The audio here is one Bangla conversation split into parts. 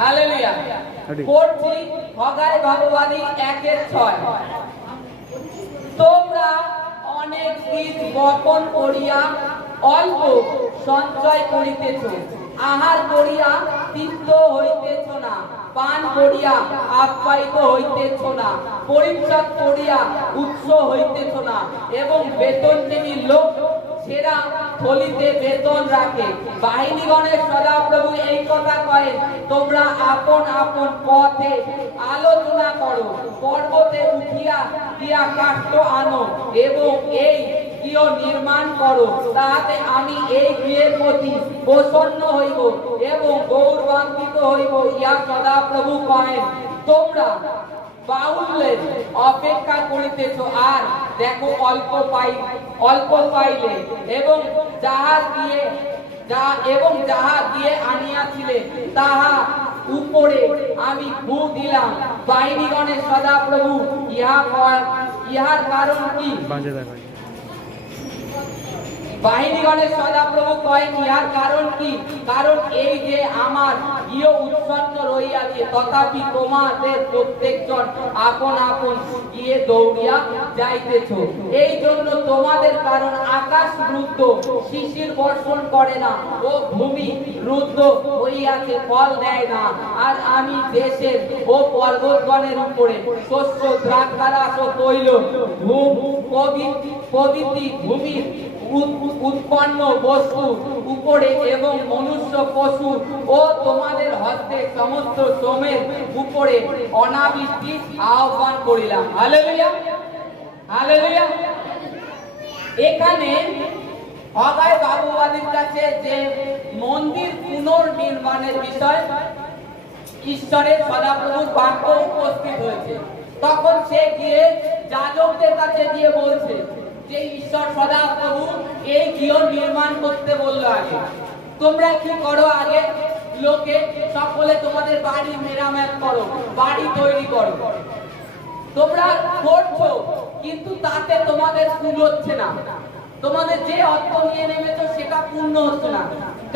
হালেলুয়া। পড়ছি হগায় ভাববাদী 1:6। তোমরা অনেক বীজ বপন করিয়া অল্প সঞ্চয় করিতেছ, আহার করিয়া তৃপ্ত হইতেছ না, পান করিয়া আপ্যায়িত হইতেছ না, পরিচ্ছদ করিয়া উৎস হইতেছ না, এবং বেতনজীবী লোক সেরা থলিতে বেতন রাখে। বাহিনীগণের সদাপ্রভু এই কথা কয়েন, তোমরা আপন আপন পথে আলোচনা করো, পর্বতে উঠিয়া দিয়া কাষ্ঠ আনো এবং এই গৃহ নির্মাণ করো, তাহাতে আমি এই গৃহের প্রতি প্রসন্ন হইব এবং গৌরবান্বিত হইব। ইয়া সদাপ্রভু কহেন, তোমরা বাহুল্যের অপেক্ষা করিতেছ, আর দেখো অল্প পাইলে, এবং যাহা দিয়ে আনিয়াছিলে তাহা উপরে আমি ভূ দিলাম। বাহিনীগণের সদাপ্রভু ইহার কারণ কি? বাহিনীগণের সদাপ্রভু কয়েন, ইহার কারণ কি? কারণ এই যে আমার গৃহ উৎসন্ন রহিয়াছে, তথাপি তোমাদের প্রত্যেকজন আপন আপন গিয়ে দৌড়িয়া যাইতেছ। এই জন্য তোমাদের কারণ আকাশ রুদ্ধ, শিশির বর্ষণ করে না, ও ভূমি রুদ্ধ হইয়াছে, ফল দেয় না। আর আমি দেশের ও পর্বতগণের উপরে শস্য, দ্রাক্ষারস ও তৈল, প্রভৃতি ভূমির উৎপন্ন বস্তু উপরে এবং মনুষ্য, পশু ও তোমাদের হস্তে সমস্ত শ্রমের উপরে অনাবৃষ্টি আহ্বান করিলাম। Hallelujah, hallelujah. এখানে হগায় ভাববাদীর কাছে যে মন্দির পুনর্নির্মাণের বিষয় ঈশ্বরের সদাপ্রভুর বাক্য উপস্থিত হয়েছে, তখন সে গিয়ে যাজকদের কাছে গিয়ে বলছে যে ঈশ্বর সদাপ্রভু এই গৃহ নির্মাণ করতে বললো। আগে তোমরা কি করো? আগে লোকে সকলে তোমাদের বাড়ি মেরামত করো, বাড়ি তৈরি করো। তোমরা করছো, কিন্তু তাতে তোমাদের কুলোচ্ছে না, তোমাদের যে অর্থ নিয়ে নেমেছো সেটা পূর্ণ হচ্ছে না।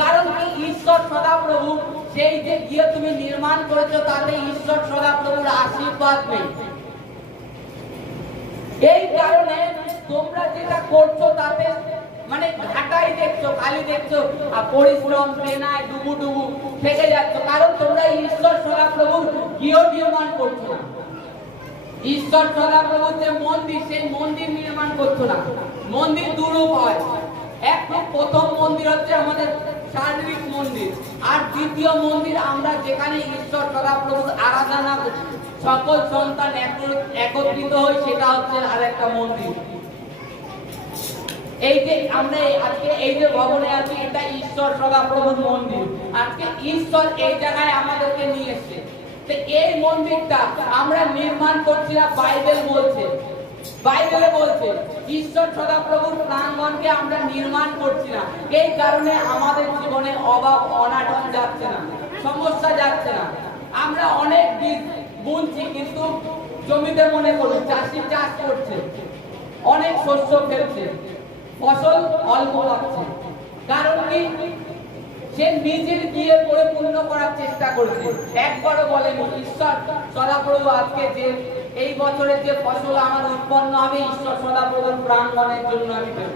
কারণ কি? ঈশ্বর সদাপ্রভু সেই যে গৃহ তুমি নির্মাণ করেছো তাতে ঈশ্বর সদাপ্রভুর আশীর্বাদ নেই। এই কারণে তোমরা যেটা করছো তাতে মানে ঘাটাই দেখছো, খালি দেখছো, আর পরিশ্রম প্রেরণায় ডুবু থেকে যাচ্ছ। কারণ তোমরা ঈশ্বর সদাপ্রভুর গৃহ নির্মাণ করছো না। ঈশ্বর সদাপ্রভুর যে মন্দির, সেই মন্দির নির্মাণ করছো না। মন্দির দুরূপ হয়। প্রথম মন্দির হচ্ছে আমাদের শারীরিক মন্দির, আর দ্বিতীয় মন্দির আমরা যেখানে ঈশ্বর সদাপ্রভুর আরাধনা সকল সন্তান একত্রিত হই, সেটা হচ্ছে আরেকটা মন্দির। এই যে আমরা আজকে এই যে ভবনে আছি, এটা ঈশ্বর সদাপ্রভুর মন্দির। আজকে ঈশ্বর এই জায়গায় আমাদেরকে নিয়ে এসেছে। তো এই মন্দিরটা আমরা নির্মাণ করছি না, বাইবেলে বলছে ঈশ্বর সদাপ্রভুর প্রাঙ্গণকে আমরা নির্মাণ করছি না। এই কারণে আমাদের জীবনে অভাব অনাটন যাচ্ছে না, সমস্যা যাচ্ছে না। আমরা অনেক বীজ বুনছি, কিন্তু জমিতে মনে করুন চাষি চাষ করছে, অনেক শস্য ফেলছে, ফসল অল্প পাচ্ছে। কারণ কি? সে নিজের দিয়ে পরিপূর্ণ করার চেষ্টা করেছে, একবারও বলেনি ঈশ্বর সদাপ্রভু আজকে যে এই বছরের যে ফসল আমার উৎপন্ন হবে ঈশ্বর সদাপ্রভুর প্রাঙ্গণের জন্য আমি দেব।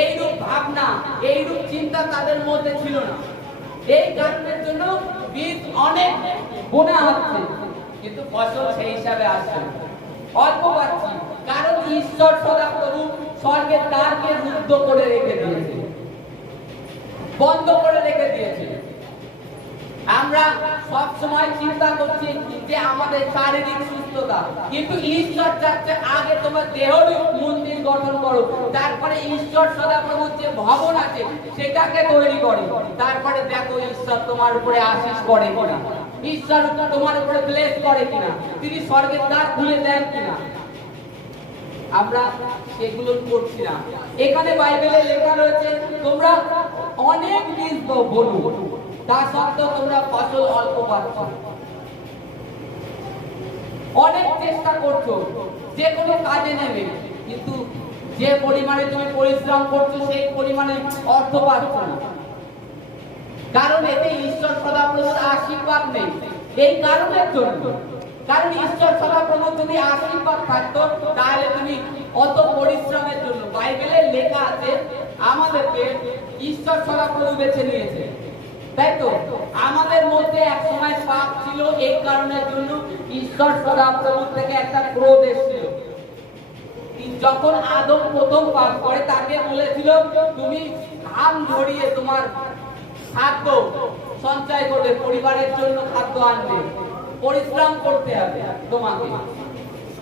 এইরূপ ভাবনা, এইরূপ চিন্তা তাদের মধ্যে ছিল না। এই কারণের জন্য বীজ অনেক বোনা হচ্ছে, কিন্তু ফসল সেই হিসাবে আসছে না, অল্প পাচ্ছি। কারণ ঈশ্বর সদাপ্রভু স্বর্গের দ্বারকে রুদ্ধ করে রেখে দিয়েছে, বন্ধ করে রেখে দিয়েছে। আমরা সব সময় চিন্তা করছি যে আমাদের শারীরিক সুস্থতা, কিন্তু ঈশ্বর চাচ্ছে আগে তোমার দেহের মন্দির গঠন করো, তারপরে ঈশ্বর সদাপ্রভুর যে ভবন আছে সেটাকে তৈরি করো, তারপরে দেখো ঈশ্বর তোমার উপরে আশীষ করে কিনা, ঈশ্বর তোমার উপরে ব্লেস করে কিনা, তিনি স্বর্গের দ্বার খুলে দেন কিনা। আমরা সেগুলো করছি না। এখানে বাইবেলে লেখা রয়েছে তোমরা অনেক বীজ বলো, তা সত্ত্বেও তোমরা ফসল অল্প পাচ্ছ। অনেক চেষ্টা করছো যে কোনো কাজে নেবে, কিন্তু যে পরিমাণে তুমি পরিশ্রম করছো সেই পরিমাণে অর্থ পাচ্ছ না। কারণ এতে ঈশ্বর সদাপ্রভুর আশীর্বাদ নেই। এই কারণের জন্য, কারণ ঈশ্বর সদাপ্রভু যদি আশীর্বাদ থাকতো তাহলে তুমি অত পরিশ্রমের জন্য, বাইবেলে লেখা আছে আমাদেরকে ঈশ্বর সদাপ্রভু বেছে নিয়েছে, তাই তো? আমাদের মধ্যে এক সময় পাপ ছিল, এই কারণের জন্য ঈশ্বর সদাপ্রভু থেকে একটা ক্রোধ এসেছিল। যখন আদম প্রথম পাপ করে তাকে বলেছিল তুমি ঘাম ঝরিয়ে তোমার খাদ্য সঞ্চয় করবে, পরিবারের জন্য খাদ্য আনবে, পরিশ্রম করতে হবে তোমাকে।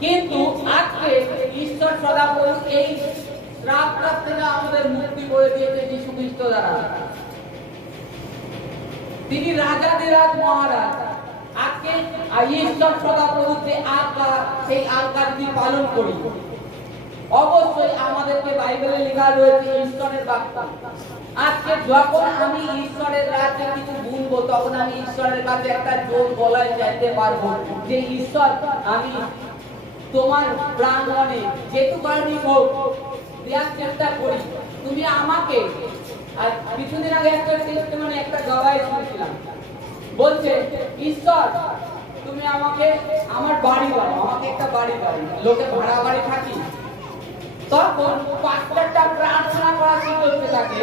কিন্তু আজকে ঈশ্বর সদাপ্রভু এই শ্রাপটা থেকে আমাদের মুক্তি করে দিয়েছে যীশু খ্রিস্ট দ্বারা। তিনি রাজাধিরাজ মহারাজ। আজকে ঈশ্বর সদাপ্রভু যে আজ্ঞা, সেই আজ্ঞা যদি পালন করি, অবশ্যই আমাদেরকে বাইবেলে লেখা রয়েছে ঈশ্বরের বাক্য। আজকে যখন আমি ঈশ্বরের রাজ্যে কিছু বুনবো, তখন আমি ঈশ্বরের কাছে একটা জোর গলায় চাইতে পারবো যে ঈশ্বর, আমি তোমার প্রাঙ্গণে যেটুকানি হোক দেওয়ার চেষ্টা করি, তুমি আমাকে। আর কিছুদিন আগে একটা টেস্টিমনি, একটা গবাই শুনেছিলাম, বলছে ঈশ্বর তুমি আমাকে আমার বাড়ি দাও, আমাকে একটা বাড়ি দাও, লোকে ভাড়া বাড়ি থাকি। তখন পাঁচটা প্রার্থনা করা শুরু করতে থাকে,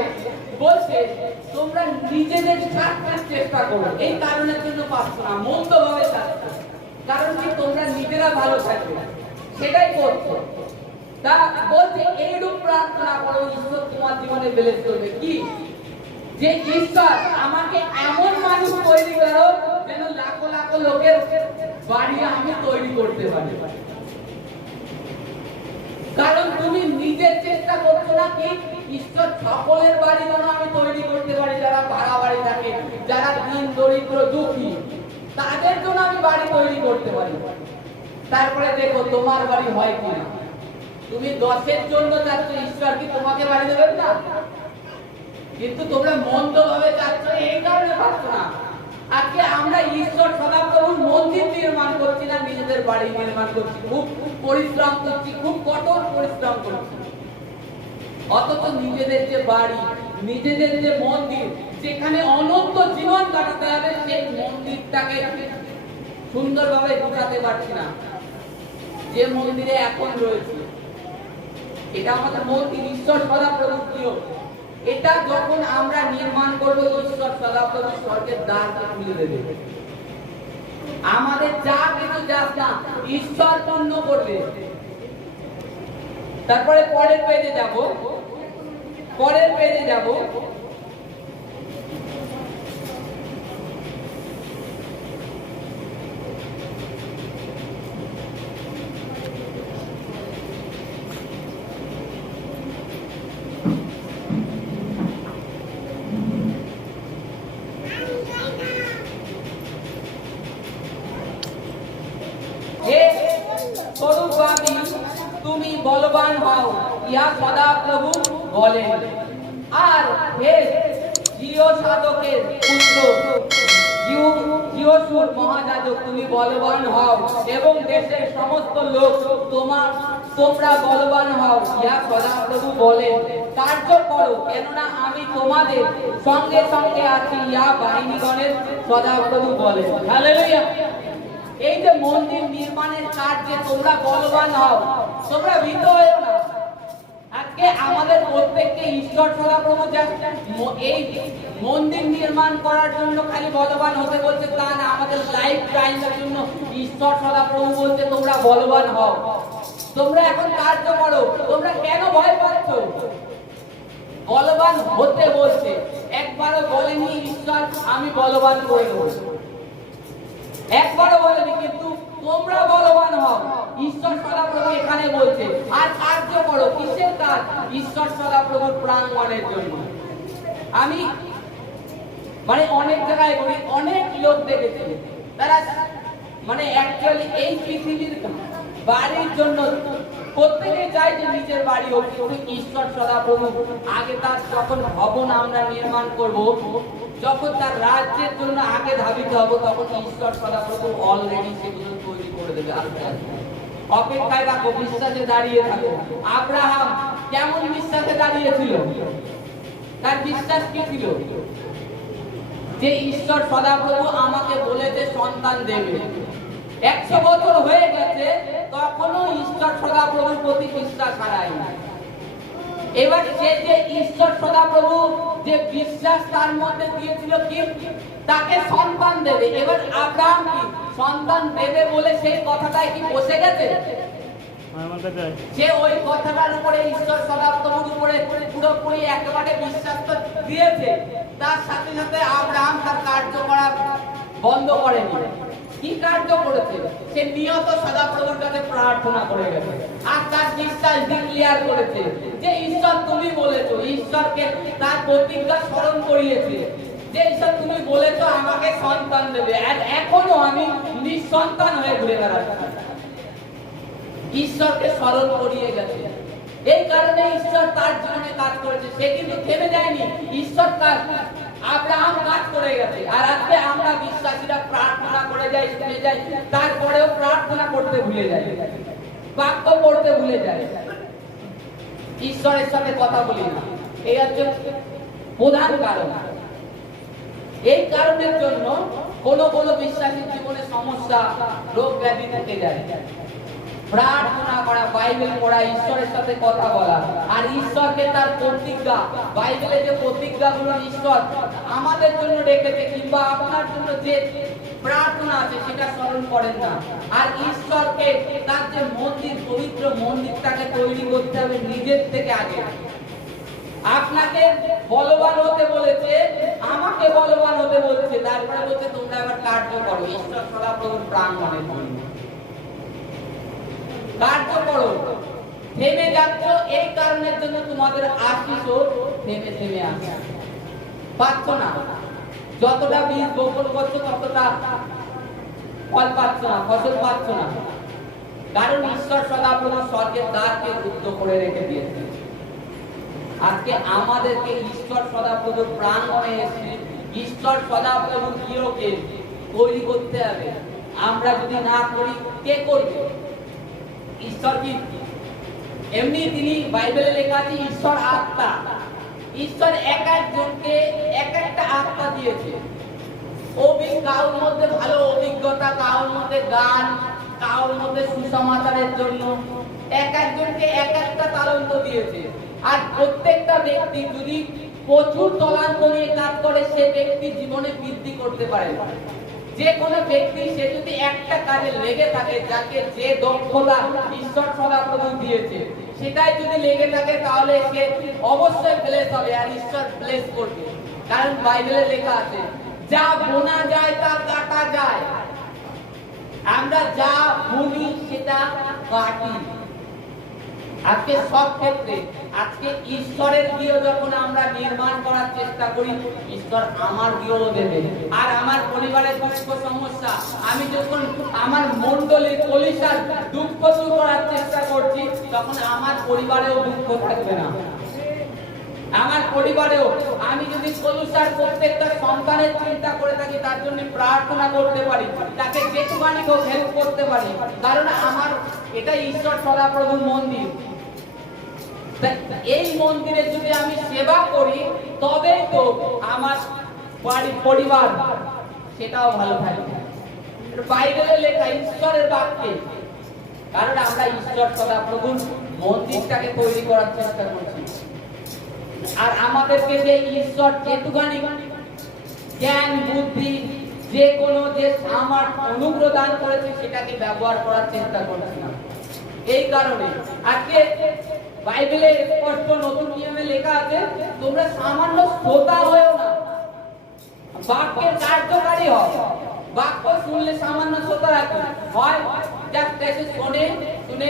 বলছে তোমরা নিজেদের স্বার্থের চেষ্টা করো, এই কারণের জন্য পাচ্ছ না, মন্দ ভাবে চাচ্ছ, কারণ কি তোমরা নিজেরা ভালো থাকবে সেটাই করছো। তা বলছে এইরূপ প্রার্থনা করো, ঈশ্বর তোমার জীবনে বেলেস করবে কি, যে ঈশ্বর আমাকে এমন মানুষ তৈরি করো যেন লাখো লাখো লোকের বাড়ি আমি তৈরি করতে পারি। কারণ তুমি নিজের চেষ্টা করছো না কি ঈশ্বর সকলের বাড়ি যেন আমি তৈরি করতে পারি, যারা ভাড়া বাড়ি থাকে, যারা দিন দরিদ্র দুঃখী, তাদের জন্য আমি বাড়ি তৈরি করতে পারি। তারপরে দেখো তোমার বাড়ি হয় কিনা। তুমি 10-এর জন্য চাচ্ছ, ঈশ্বর কি তোমাকে বাড়ি দেবেন না? কিন্তু তোমরা মন্দ ভাবে চাচ্ছ, এই কারণে পাচ্ছ না। আজকে আমরা ঈশ্বর সদাপ্রভুর মন্দির নির্মাণ করছি না, নিজেদের বাড়ি নির্মাণ করছি, খুব পরিশ্রম করছি, খুব কঠোর পরিশ্রম করছি, অথচ নিজেদের যে বাড়ি, নিজেদের যে মন্দির, যেখানে অনন্ত জীবন কাটাতে হবে, সেই মন্দিরটাকে সুন্দরভাবে গুছাতে পারছি না। যে মন্দিরে এখন রয়েছে, এটা আমাদের মন্দির, ঈশ্বর সদাপ্রভু প্রিয়। এটা যখন আমরা নির্মাণ করবো, ঈশ্বর সদাপ্রভু স্বর্গের দ্বারকে খুলে দেবে। আমাদের যা কিছু যাস না, ঈশ্বর পূর্ণ করবে। তারপরে পরের পেজে যাব, পরের পেজে যাব। তুমি বলবান হও, ইহা সদাপ্রভু বলেন। আর হে জিও সাধকের পুত্র জিওসুর মহাযাজক, তুমি বলবান হও এবং দেশের সমস্ত লোক তোমরা বলবান হও, ইহা সদাপ্রভু বলেন। কার্য করো, কেননা আমি তোমাদের সঙ্গে সঙ্গে আছি, ইহা বাহিনীগণের সদাপ্রভু বলেন। হালেলুয়া। এই যে মন্দির নির্মাণের কাজে তোমরা বলবান হও, তোমরা ভীত হও না। আজকে আমাদের প্রত্যেককে ঈশ্বর সদাপ্রভু এই মন্দির নির্মাণ করার জন্য খালি বলবান হতে বলছে তা না, আমাদের লাইফ টাইমের জন্য ঈশ্বর সদাপ্রভু বলছে তোমরা বলবান হও, তোমরা এখন কার্য করো। তোমরা কেন ভয় পাচ্ছ? বলবান হতে বলছে, একবারও বলেনি ঈশ্বর আমি বলবান করে দেবো, একবারও বলেনি, কিন্তু তোমরা বলবান হও, ঈশ্বর সদাপ্রভু এখানে বলছে। আর কার্য করো, কিসের কাজ? ঈশ্বর সদাপ্রভুর প্রাঙ্গণের জন্য। আমি অনেক জায়গায় অনেক লোক দেখেছি, তারা অ্যাকচুয়ালি এই পৃথিবীর বাড়ির জন্য প্রত্যেকে চায় যে নিজের বাড়ি হোক, কিন্তু ঈশ্বর সদাপ্রভু আগে তার যখন ভবন আমরা নির্মাণ করব, যখন তার রাজ্যের জন্য আগে ধাবিত হব, তখন ঈশ্বর সদাপ্রভু অলরেডি সেগুলো তৈরি করে দেবে। অপেক্ষায় রাখো, বিশ্বাসে দাঁড়িয়ে থাকো। আব্রাহাম কেমন বিশ্বাসে দাঁড়িয়েছিল? তার বিশ্বাস কি ছিল? যে ঈশ্বর সদাপ্রভু আমাকে বলেছে সন্তান দেবে। 100 বছর হয়ে গেছে, তখনও ঈশ্বর সদাপ্রভুর প্রতি বিশ্বাস হারায়নি। এবার সে যে ঈশ্বর সদাপ্রভু যে বিশ্বাস তার মধ্যে দিয়েছিল কি তাকে সন্তান দেবে। এবার আব্রাহাম কি সন্তান দেবে বলে সেই কথাটাই কি বসে গেছে? সে ওই কথাটার উপরে ঈশ্বর সদাপ্রভুর উপরে পুরোপুরি একেবারে বিশ্বাস তো দিয়েছে, তার সাথে সাথে আব্রাহাম তার কার্য করা বন্ধ করেনি। কি কার্য করেছে? সে নিয়ত সদাপ্রভুর কাছে প্রার্থনা করে গেছে আর তার বিশ্বাস ডিক্লেয়ার করেছে যে ঈশ্বর তুমি বলেছো। ঈশ্বরকে তার প্রতিজ্ঞা স্মরণ করিয়েছে যে ঈশ্বর তুমি বলেছো আমাকে সন্তান দেবে, আর এখনো আমি নিঃসন্তান হয়ে ঘুরে বেড়াচ্ছি। ঈশ্বরকে স্মরণ করিয়ে গেছে, এই কারণে ঈশ্বর তার জীবনে কাজ করেছে। সে কিন্তু থেমে যায়নি, ঈশ্বর কাজ আব্রাহাম কাজ করে গেছে। আর আজকে আমরা বিশ্বাসীরা প্রার্থনা করে যাই, শুনে যাই, তারপরেও প্রার্থনা করতে ভুলে যাই, বাক্য পড়তে ভুলে যাই, ঈশ্বরের সাথে কথা বলি না। এই হচ্ছে প্রধান কারণ। এই কারণের জন্য কোন বিশ্বাসীর জীবনে সমস্যা, রোগ ব্যাধি থেকে যায়। প্রার্থনা করা, বাইবেল পড়া, ঈশ্বরের সাথে কথা বলা, আর ঈশ্বরকে তার প্রতিজ্ঞা, বাইবেলে যে প্রতিজ্ঞাগুলো ঈশ্বর আমাদের জন্য রেখেছে কিংবা আপনার জন্য যে প্রার্থনা আছে সেটা স্মরণ করেন না। আর ঈশ্বরকে তার যে মন্দির, পবিত্র মন্দিরটাকে তৈরি করতে হবে নিজের থেকে আগে। আপনাকে বলবান হতে বলেছে, আমাকে বলবান হতে বলেছে, তারপরে বলছে তোমরা আবার কার্য করো। ঈশ্বর সদাপ্রভুর প্রাঙ্গণে কার্য করো। থেমে যাচ্ছ এই কারণের জন্য তোমাদের আশিসও থেমে থেমে আসছে, পাচ্ছ না। যতটা বীজ বপন করছো ততটা ফল পাচ্ছ না, ফসল পাচ্ছ না, কারণ ঈশ্বর সদাপ্রভু স্বর্গের দ্বারকে রুদ্ধ করে রেখে দিয়েছে। আজকে আমাদেরকে ঈশ্বর সদাপ্রভুর প্রাঙ্গণে এসে ঈশ্বর সদাপ্রভুর গৃহকে তৈরি করতে হবে। আমরা যদি না করি কে করবে? ঈশ্বর কি এমনি, তিনি বাইবেলে লেখা আছে ঈশ্বর আত্মা। ঈশ্বর এক একজনকে এক একটা আত্মা দিয়েছে। কারোর মধ্যে ভালো অভিজ্ঞতা, কারোর মধ্যে গান, কারোর মধ্যে সুসমাচারের জন্য এক একজনকে এক একটা তালন্ত দিয়েছে। আর প্রত্যেকটা ব্যক্তি যদি প্রচুর তলান্ত নিয়ে কাজ করে সে ব্যক্তি জীবনে বৃদ্ধি করতে পারে। যে কোনো ব্যক্তি সে যদি একটা কাজে লেগে থাকে, যাকে যে দক্ষতা ঈশ্বর সদাপ্রভু দিয়েছে সেটাই যদি লেগে থাকে তাহলে সে অবশ্যই ব্লেস হবে আর ঈশ্বর ব্লেস করবে। কারণ বাইবেলে লেখা আছে যা বোনা যায় তা কাটা যায়। আমরা যা বুনি সেটা কাটি। আজকে সব ক্ষেত্রে আজকে ঈশ্বরের গৃহ যখন আমরা নির্মাণ করার চেষ্টা করি, ঈশ্বর আমার গৃহ দেবে। আর আমার পরিবারের দুঃখ সমস্যা আমি যখন আমার মণ্ডলীর কলিশার দুঃখ দূর করার চেষ্টা করছি, তখন আমার পরিবারেও দুঃখ থাকবে না। আমার পরিবারেও আমি যদি কলুষার প্রত্যেকটা সন্তানের চিন্তা করে থাকি, তার জন্য প্রার্থনা করতে পারি, তাকে যেটুকানি হোক হেল্প করতে পারি, কারণ আমার এটা ঈশ্বর সদাপ্রভুর মন্দির। এই মন্দিরে যদি আমি সেবা করি তবেই তো আমার পরিবার সেটাও ভালো থাকবে। বাইবেলে লেখা ঈশ্বরের বাক্যে, কারণ আমরা ঈশ্বর সদাপ্রভুর মন্দিরটাকে তৈরি করার চেষ্টা করছি। আর আমাদেরকে যে ঈশ্বর যেটুকানি জ্ঞান বুদ্ধি যে কোনো যে আমার অনুগ্রহ দান করেছে সেটাকে ব্যবহার করার চেষ্টা করছি না। এই কারণে আজকে বাইবেলে স্পষ্ট নতুন নিয়মে লেখা আছে তোমরা সামান্য শ্রোতা হয়েও না, বাক্যের কার্যকারী হও। বাক্য শুনলে সামান্য শ্রোতা রাখো, হয় জাস্ট এসে শুনে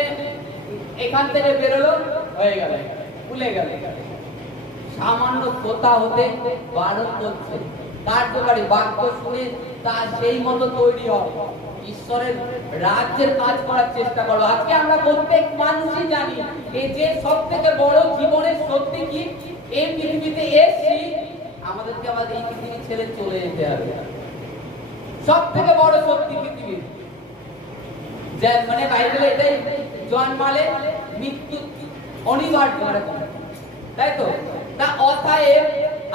এখান থেকে বেরোলো, হয়ে গেল, ভুলে গেল। সামান্য শ্রোতা হতে বারণ করছে, কার্যকারী বাক্য শুনে তার সেই মতো তৈরি হয়, ঈশ্বরের রাজ্যের কাজ করার চেষ্টা করো। আজকে আমরা প্রত্যেক মানুষই জানি এই যে সব থেকে বড় জীবনের সত্যি কি, এই পৃথিবীতে এসেছি আমাদেরকে আমাদের এই পৃথিবী ছেড়ে চলে যেতে হবে। সব থেকে বড় সত্যি পৃথিবীর, মানে বাইবেলে এটাই জন্মালে মৃত্যু অনিবার্য, তাই তো? তা অতএব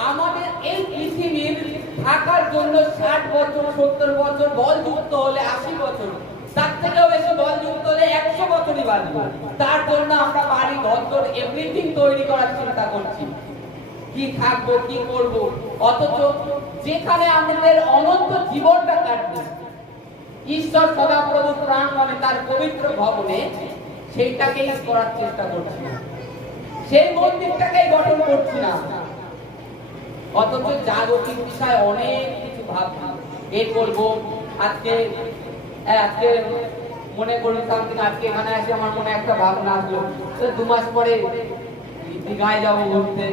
আমাদের এই পৃথিবীর থাকার জন্য 60 বছর 70 বছর, বলযুক্ত হলে 80 বছর, তার থেকেও বেশি বলযুক্ত হলে 100 বছরই বাঁচবো। তার জন্য আমরা বাড়ি ঘর এভরিথিং তৈরি করার চিন্তা করছি, কি থাকবো কি করব, অথচ যেখানে আমাদের অনন্ত জীবনটা কাটবে ঈশ্বর সদাপ্রভু প্রাঙ্গণে তার পবিত্র ভবনে, সেইটাকেই করার চেষ্টা করছি না, সেই মন্দিরটাকেই গঠন করছি না। অথচ জাগতিক বিষয় অনেক কিছু ভাবছি, এ করবো। আজকে মনে করুন আজকে এখানে এসে আমার মনে একটা ভাবনা আসলো, 2 মাস পরে দীঘায় যাবো ঘুরতে,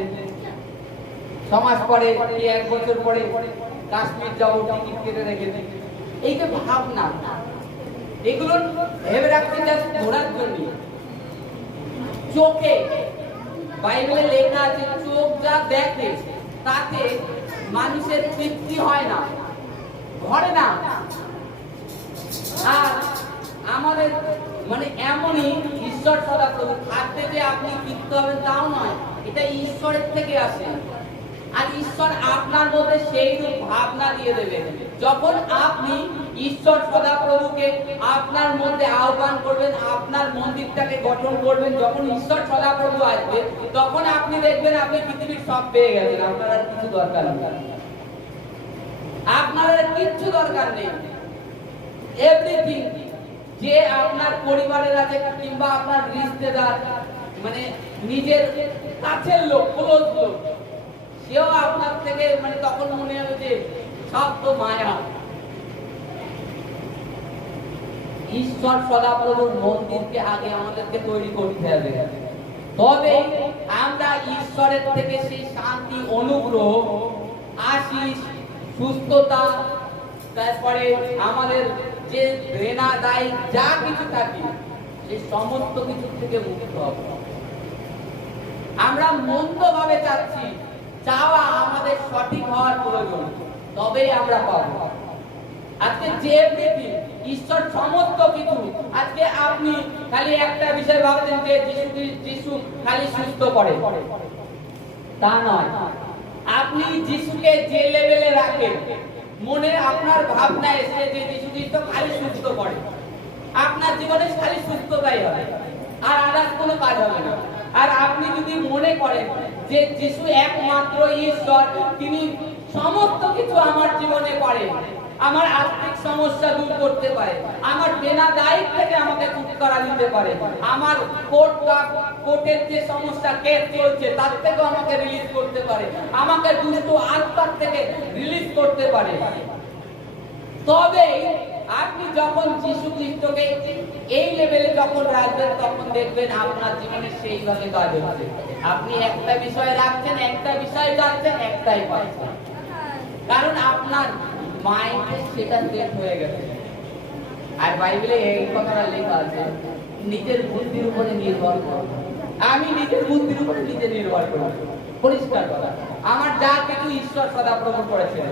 6 মাস পরে, 1 বছর পরে কাশ্মীর যাবো, টিকিট কেটে রেখেছি। এই যে ভাবনা, এগুলো ভেবে রাখতে জাস্ট ঘোরার জন্য। চোখে বাইবেলে লেখা আছে, চোখ যা দেখে তাতে মানুষের তৃপ্তি হয় না, ঘরে না। আর আমাদের মানে এমনই ঈশ্বর সদাপ্রভু, খাদ্যে যে আপনি তৃপ্ত হবেন তাও নয়, এটা ঈশ্বরের থেকে আসে। আর ঈশ্বর আপনার মধ্যে সেই রূপ ভাবনা দিয়ে দেবেন যখন আপনি ঈশ্বর সদাপ্রভুকে আপনার মধ্যে আহ্বান করবেন, আপনার মন্দিরটাকে গঠন করবেন। যখন ঈশ্বর সদাপ্রভু আসবে তখন আপনি দেখবেন আপনি পৃথিবীর সব পেয়ে গেছেন, আপনার আর কিছু দরকার নেই, আপনার আর কিচ্ছু দরকার নেই। এভরিথিং যে আপনার পরিবারের আছে কিংবা আপনার রিশতেদার, মানে নিজের কাছের লোক, ক্লোজ লোক, সেও আপনার থেকে মানে তখন মনে হবে যে সব তো মায়া। ঈশ্বর সদাপ্রভুর মন্দিরকে আগে আমাদেরকে তৈরি করতে হবে, তবে আমরা ঈশ্বরের থেকে সেই শান্তি, অনুগ্রহ, আশীষ, সুস্থতা, তারপরে আমাদের যে রেনা দায় যা কিছু থাকে সেই সমস্ত কিছু থেকে মুক্ত হব। আমরা মন্দভাবে চাচ্ছি, চাওয়া আমাদের সঠিক হওয়ার প্রয়োজন, তবেই আমরা পাবো। আজকে যে এভরিথিং ঈশ্বর সমস্ত কিছু, আজকে আপনি খালি একটা বিষয় ভাবছেন যে যিশু খালি সুস্থ করে, তা নয়। আপনি যিশুকে যে লেভেলে রাখেন, মনে আপনার ভাবনা এসে যে যিশু খ্রিস্ট খালি সুস্থ করে, আপনার জীবনে খালি সুস্থতাই হবে, আর আদার্স কোনো কাজ হবে না। আর আপনি যদি মনে করেন যে যিশু একমাত্র ঈশ্বর, তিনি সমস্ত কিছু আমার জীবনে করেন, আমার আর্থিক সমস্যা দূর করতে পারে, আমার দেনা দায়িত্ব থেকে আমাকে ছুটকারা দিতে পারে, আমার কোর্টের যে সমস্যা কেস চলছে তার থেকে আমাকে রিলিজ করতে পারে, আমাকে দুষ্ট আত্মার থেকে রিলিজ করতে পারে, তবে আপনি যখন যিশু খ্রিস্টকে এই লেভেলে যখন রাখবেন তখন দেখবেন আপনার জীবনে সেইভাবে কাজ হচ্ছে। আপনি একটা বিষয় রাখছেন, একটা বিষয় যাচ্ছেন, একটাই পাচ্ছেন, কারণ আপনার মাইন্ডে সেটা সেট হয়ে গেছে। আর বাইবেলে এই কথাটা লেখা আছে, নিজের বুদ্ধির উপরে নির্ভর করো। আমি নিজের বুদ্ধির উপরে নিজে নির্ভর করি, পরিষ্কার কথা। আমার যা কিছু ঈশ্বর সদাপ্রভু করেছেন,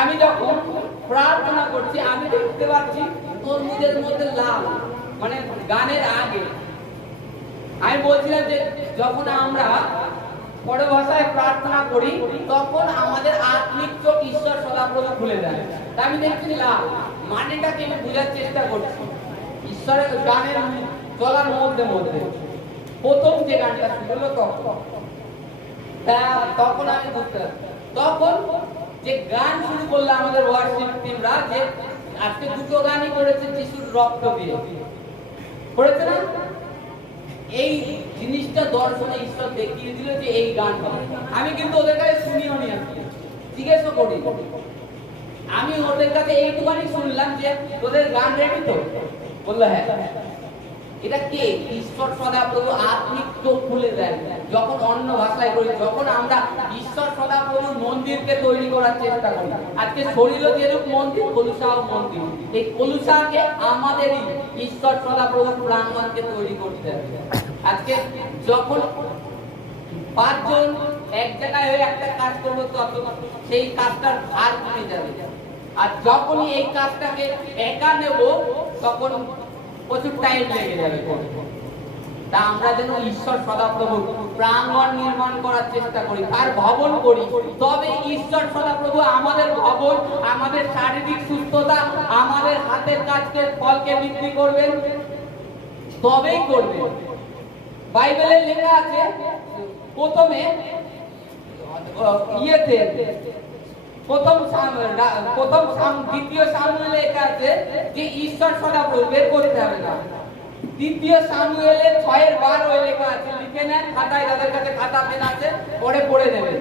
আমি যখন প্রার্থনা করছি আমি দেখতে পাচ্ছি তরমুজের মধ্যে লাল, মানে গানের আগে আমি বলছিলাম যে যখন আমরা বড় ভাষায় প্রার্থনা করি তখন আমাদের আত্মিক চোখ ঈশ্বর সদাপ্রভু খুলে দেয়। তা আমি দেখছি লাল, মানেটাকে আমি বোঝার চেষ্টা করছি। ঈশ্বরের গানের চলার মধ্যে মধ্যে প্রথম যে গানটা শুরু হলো তখন আমি বুঝতে পারছি, তখন যে গান শুরু করলো আমাদের ওয়ার্শিপ টিমরা, যে আজকে দুটো গানই করেছে যিশুর রক্ত দিয়ে, করেছে না? এই জিনিসটা দর্শনে ঈশ্বর দেখিয়ে দিল যে এই গান হবে। আমি কিন্তু ওদের কাছে শুনিও নি, জিজ্ঞেসও করি। আমি ওদের কাছে এইটুখানি শুনলাম যে তোদের গান রেডি তো? বললো হ্যাঁ। এটা কে? ঈশ্বর সদাপ্রভু আত্মিক চোখ খুলে দেন যখন অন্য ভাষায় করি, যখন আমরা ঈশ্বর সদাপ্রভুর মন্দিরকে তৈরি করার চেষ্টা করি। আজকে শরীরও যেরূপ মন্দির, কলুসাও মন্দির। এই কলুসাকে আমাদেরই ঈশ্বর সদাপ্রভুর প্রাঙ্গণকে তৈরি করতে হবে। আজকে যখন 5 জন এক জায়গায় হয়ে একটা কাজ করবো তখন সেই কাজটার ভার কমে যাবে। আর যখনই এই কাজটাকে একা নেব তখন প্রচুর টাইম লেগে যাবে। তা আমরা যেন ঈশ্বর সদাপ্রভুর প্রাঙ্গণ নির্মাণ করার চেষ্টা করি, তার ভবন করি, তবে ঈশ্বর সদাপ্রভু আমাদের ভবন, আমাদের শারীরিক সুস্থতা, আমাদের হাতের কাজকে ফলকে বৃদ্ধি করবেন, তবেই করবেন। বাইবেলে লেখা আছে প্রথমে দ্বিতীয় সামুয়েলে লেখা আছে যে ঈশ্বর সদাপ্রভু, বের করতে হবে না, দ্বিতীয় সামুয়েলের 6:12 লেখা আছে, লিখে নেন খাতায়, যাদের কাছে খাতা পেন আছে পরে পড়ে নেবেন।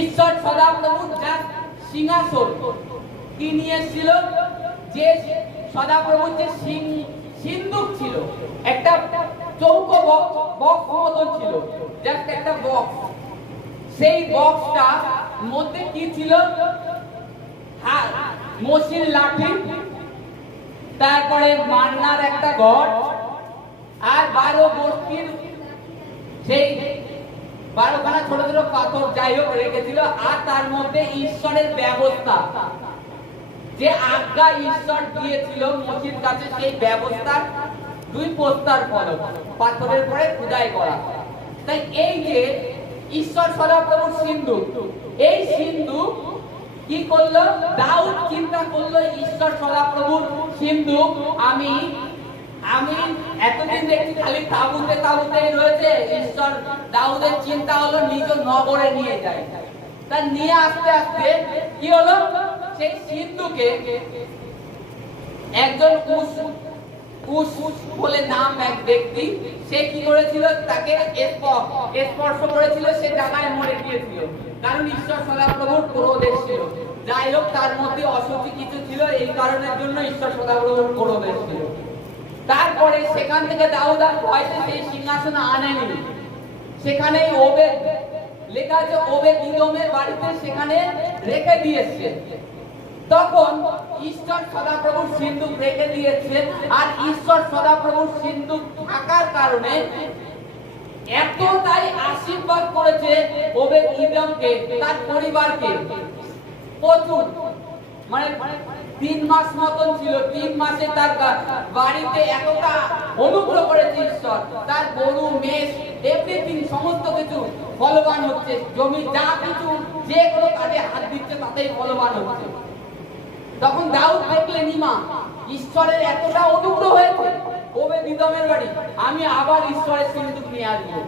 ঈশ্বর সদাপ্রভু যা সিংহাসন কি নিয়ে ছিল, যে সদাপ্রভুর যে সিন্ধুক ছিল, একটা চৌকো বক্স মতন ছিল, জাস্ট একটা বক্স। সেই বক্সটা মধ্যে কি ছিল, মসির লাঠি, তারপরে মান্নার একটা ঘট, আর 12 বস্তির সেই 12খানা ছোট ছোট পাথর যাই হোক রেখেছিল, আর তার মধ্যে ঈশ্বরের ব্যবস্থা, যে আজ্ঞা ঈশ্বর দিয়েছিল মসির কাছে, সেই ব্যবস্থার 2 প্রস্তার ফলক পাথরের পরে খোদাই করা। তাই এই যে ঈশ্বর সদাপ্রভুর সিন্ধুক, এই সিন্ধুক কি করলো, দাউদ চিন্তা করলো ঈশ্বর সদাপ্রভুর সিন্ধুক আমি এতদিন দেখি খালি তাঁবুতেই রয়েছে, ঈশ্বর দাউদের চিন্তা হলো নিজ নগরে নিয়ে যায়। তা নিয়ে আস্তে আস্তে কি হলো, সেই সিন্ধুকে একজন উস বলে নাম এক ব্যক্তি, সে কি করেছিল, তাকে স্পর্শ করেছিল, সে জায়গায় মরে গিয়েছিল, কারণ ঈশ্বর সদাপ্রভুর ক্রোধ এসেছিল। যাই হোক, তার মধ্যে অশুচি কিছু ছিল, এই কারণের জন্য ঈশ্বর সদাপ্রভুর ক্রোধ এসেছিল। তারপরে সেখান থেকে দাউদ আর ভয়তে সেই সিংহাসন আনেনি, সেখানেই ওবেদ লেখা আছে, ওবেদ ইদোমের বাড়িতে সেখানে রেখে দিয়েছে। তখন ঈশ্বর সদাপ্রভুর সিন্ধুক রেখে দিয়েছে, আর ঈশ্বর সদাপ্রভুর সিন্ধুক থাকার কারণে এতটাই আশীর্বাদ করেছে ওবেদ ইদোমকে, তার পরিবারকে প্রচুর, মানে 3 মাস মতন ছিল, 3 মাসে তার বাড়িতে এতটা অনুগ্রহ করেছে ঈশ্বর, তার গরু মেষ এভরিথিং সমস্ত কিছু ফলবান হচ্ছে, জমি যা কিছু যে কোনো কাজে হাত দিচ্ছে তাতেই ফলবান হচ্ছে। তখন দাউদ দেখলেন, ইমা ঈশ্বরের এতটা অনুগ্রহ হয়েছে ওবেদ ইদোমের বাড়ি, আমি আবার ঈশ্বরের সিন্ধুক নিয়ে আসবো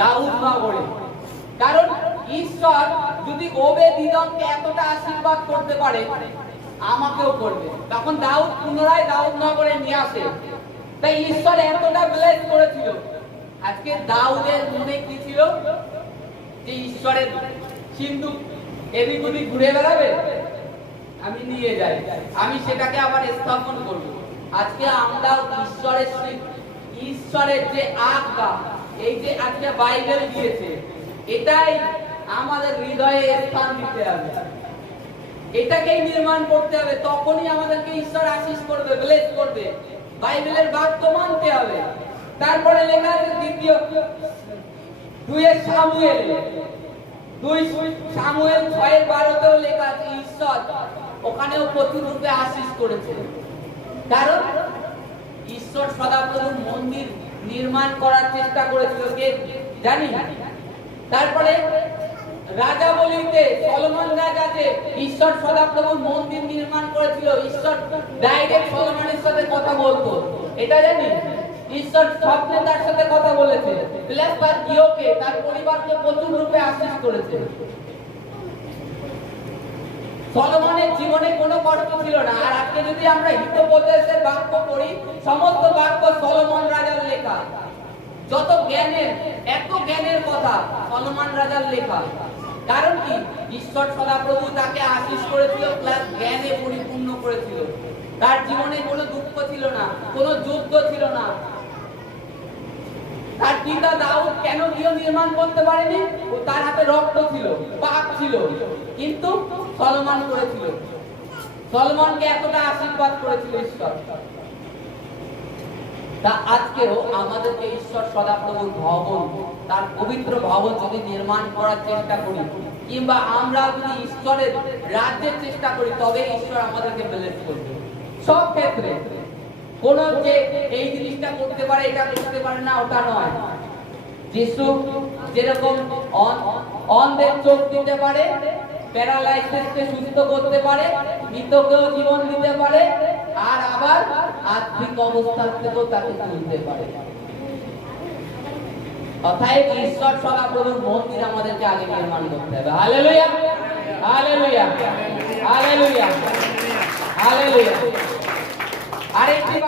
দাউদ নগরে, কারণ ঈশ্বর যদি ওবেদ ইদোমকে এতটা আশীর্বাদ করতে পারে আমাকেও করবে। তখন দাউদ পুনরায় দাউদ নগরে নিয়ে আসে। তাই ঈশ্বর এতটা ব্লেস করেছিল, আজকে দাউদের মনে কি ছিল, যে ঈশ্বরের সিন্ধুক এদিক ওদিক ঘুরে বেড়াবে, আমি নিয়ে যাই, আমি সেটাকে আবার স্থাপন করব। আজকে আমরা ঈশ্বরের যে আজ্ঞা, এই যে আজকে বাইবেল দিয়েছে, এটাই আমাদের হৃদয়ে স্থান দিতে হবে, এটাকেই নির্মাণ করতে হবে, তখনই আমাদেরকে ঈশ্বর আশীষ করবে, ব্লেস করবে। বাইবেলের বাক্য মানতে হবে। তারপরে লেখা আছে দ্বিতীয় 2 সামুয়েল 6:12 লেখা আছে, ঈশ্বর ওখানেও প্রচুর রূপে আশীষ করেছে, কারণ ঈশ্বর সদাপ্রভুর মন্দির নির্মাণ করার চেষ্টা করেছিল, কে জানি। তারপরে রাজা বলিতে সলোমন রাজা যে ঈশ্বর সদাপ্রভুর মন্দির নির্মাণ করেছিল, ঈশ্বর ডাইরেক্ট সলোমনের সাথে কথা বলতো, এটা জানি। ঈশ্বর স্বপ্নে তার সাথে কথা বলেছে, প্লাস তার গৃহকে, তার পরিবারকে প্রচুর রূপে আশীষ করেছে। সলোমনের জীবনে কোনো কষ্ট ছিল না। আর আজকে যদি আমরা হিতোপদেশের বাক্য পড়ি, সমস্ত বাক্য সলোমন রাজার লেখা, যত জ্ঞানের, এত জ্ঞানের কথা সলোমন রাজার লেখা। কারণ কি, ঈশ্বর সদাপ্রভু তাকে আশীষ করেছিল, প্লাস জ্ঞানে পরিপূর্ণ করেছিল। তার জীবনে কোনো দুঃখ ছিল না, কোনো যুদ্ধ ছিল না। তার পিতা দাউদ কেন গৃহ নির্মাণ করতে পারেনি, তার হাতে রক্ত ছিল, পাপ ছিল, কিন্তু সলোমন করেছিল। সলোমনকে এতটা আশীর্বাদ করেছিল ঈশ্বর। তা আজকেও আমাদেরকে ঈশ্বর সদাপ্রভুর ভবন, তার পবিত্র ভবন যদি নির্মাণ করার চেষ্টা করি, কিংবা আমরা যদি ঈশ্বরের রাজ্যের চেষ্টা করি, তবে ঈশ্বর আমাদেরকে ব্লেস করবে সব ক্ষেত্রে। কোনো যে এই জিনিসটা করতে পারে, এটা করতে পারে না, ওটা নয়। যিশু যেরকম অন্ধের চোখ দিতে পারে, প্যারালাইসিসকে সুস্থ করতে পারে, মৃতকেও জীবন দিতে পারে, আর আবার আত্মিক অবস্থা থেকেও তাকে তুলতে পারে। অতএব ঈশ্বর সদাপ্রভুর মন্দির আমাদেরকে আগে নির্মাণ করতে হবে। Hallelujah, hallelujah, hallelujah, hallelujah. আরেকটি